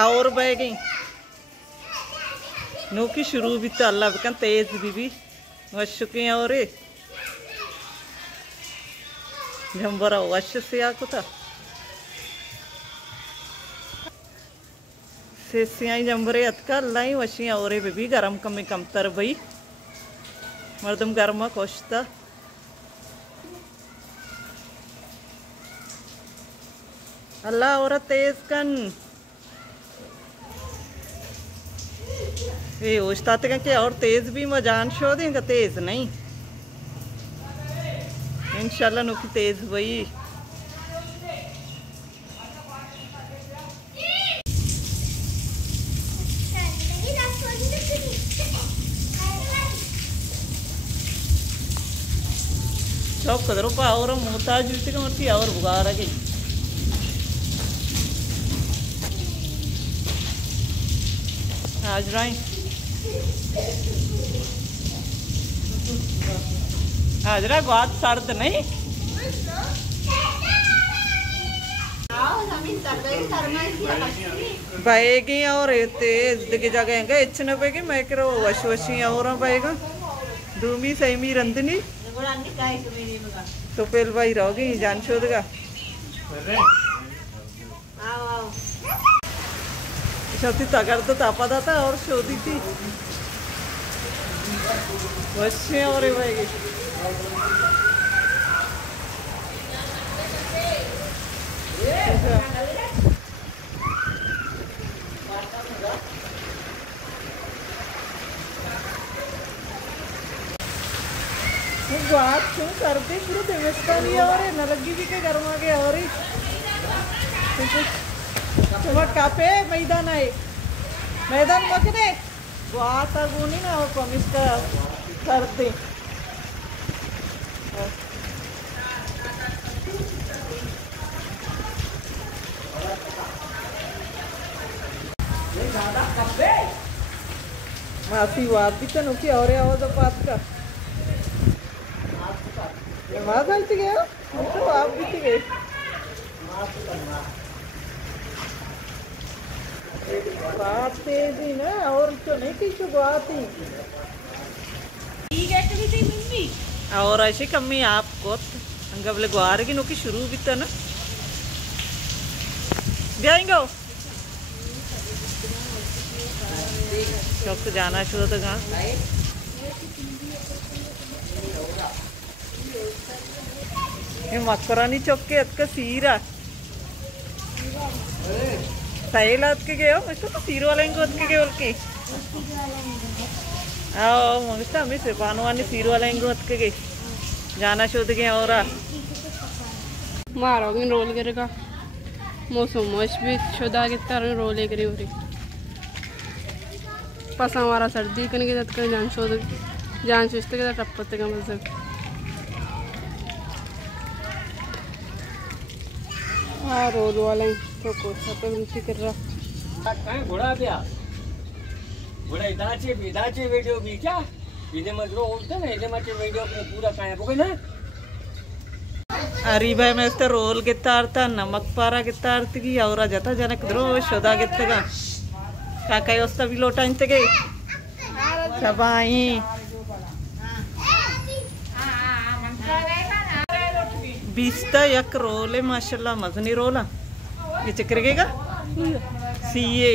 और बह गई नो की शुरू भी तो अल्लाह बकन तेज भी वशुके और झंबरा वश से आको था से सियाई जंबरे अतका अल्लाह ही वशियाँ और भी गरम कमी कमतर भाई मर्दम गर्मा कोशता अल्लाह और तेज कन ये उस्ताद के और तेज भी मजान शो देंगे तेज नहीं इंशाल्लाह नुकी तेज वही सब कदरों पा और मोहताज जूते का मरती और बुगार गई आज राई हाजरा बात सर्द नहीं बैगी और तेज दिखे जगह इच्छन बैगी मैं करो वश वशी और बैगा दूमी सही रंधनी तो पेल भाई रहोगी जान छोड़गा छती तगर तो तापा था और शोधी थी वश्य और भाई बात क्यों करते शुरू देवस्था नहीं और न लगी भी के गर्मा के और चमक कापे मैदान आए मैदान मकने बात आगुनी ना और कमिस का करते माफी बात भी तो नुकी और आवाज बात का माँ घालते गया तो आप भी गए बात तेजी ना और तो नहीं किसी बात ही और ऐसे कमी आपको अंगबले गुआर की नुकी शुरू भी तो ना जाएंगे तो जाना शुरू तो कहाँ ये मकरानी चौक के अतका सीरा सही लात के गए हो मुझको तो सीरो वाले को अतके गए बोल के आओ मुझको हमें से पानवानी सीरो वाले को अतके गए जाना शोध गए और मारो में रोल करेगा मौसम मौज भी शुदा के तरह रोले करे हो रही पास हमारा सर्दी कने के जत जान शोध जान सुस्त के टप्पते का मतलब रोल वाले तो को सब वृत्ति कर रहा काय घोड़ा पे घोड़ा इदाचे वीडियो भी क्या इने मजरो होते ना इने माचे वीडियो पे पूरा काय बगे ना अरी भाई मैं तो रोल गितारता नमक पारा गितारती और जता जनक द्रो शोदा गितगा काकाई वस्ता भी लोटा इंतगे सबाई बीसता यक रोल है माशाल्लाह मजनी रोला ये चक्करेगा सीए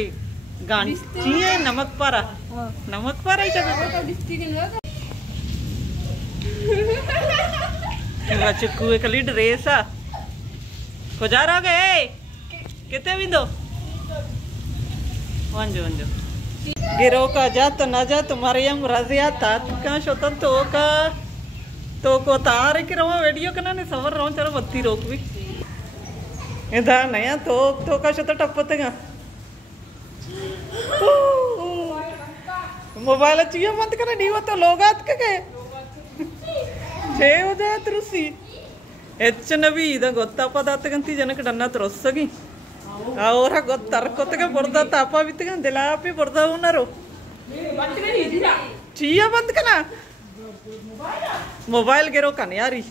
गान सीए नमक पारा ही चक्कर चुक्कू एक लीड रेसा को जा रहा गए कितने बिंदो वंजो वंजो गिरो का जा तो ना जा तुम्हारे यहाँ रजिया था कहाँ शोतन तो को तार के रहो वीडियो करना नहीं सवर रहो चलो बत्ती रोक भी इधर नया तो का शोता टपतेगा मोबाइल चाहिए बंद करना नहीं वो तो लोग आत के गए छे हो जाए तुरुसी ಹೆಚ್ಚನವಿ ಇದ ಗೊತ್ತಪ್ಪದಾತಗಂತಿ ಜನಕ್ಕೆ ಡನ್ನ ತ್ರೊಸ್ಸಗಿ ಅವರ ಗೊತ್ತರ್ಕೊತ್ತಗೆ ಬರ್ದ ತಾಪ ಬಿತ್ತಗ ದೆಲಾಪಿ ಬರ್ದ ಉನರು ಚಿಯ ಬಂದ್ ಕನ ಮೊಬೈಲ್ ಗೆರೋ ಕನ ಯಾರಿ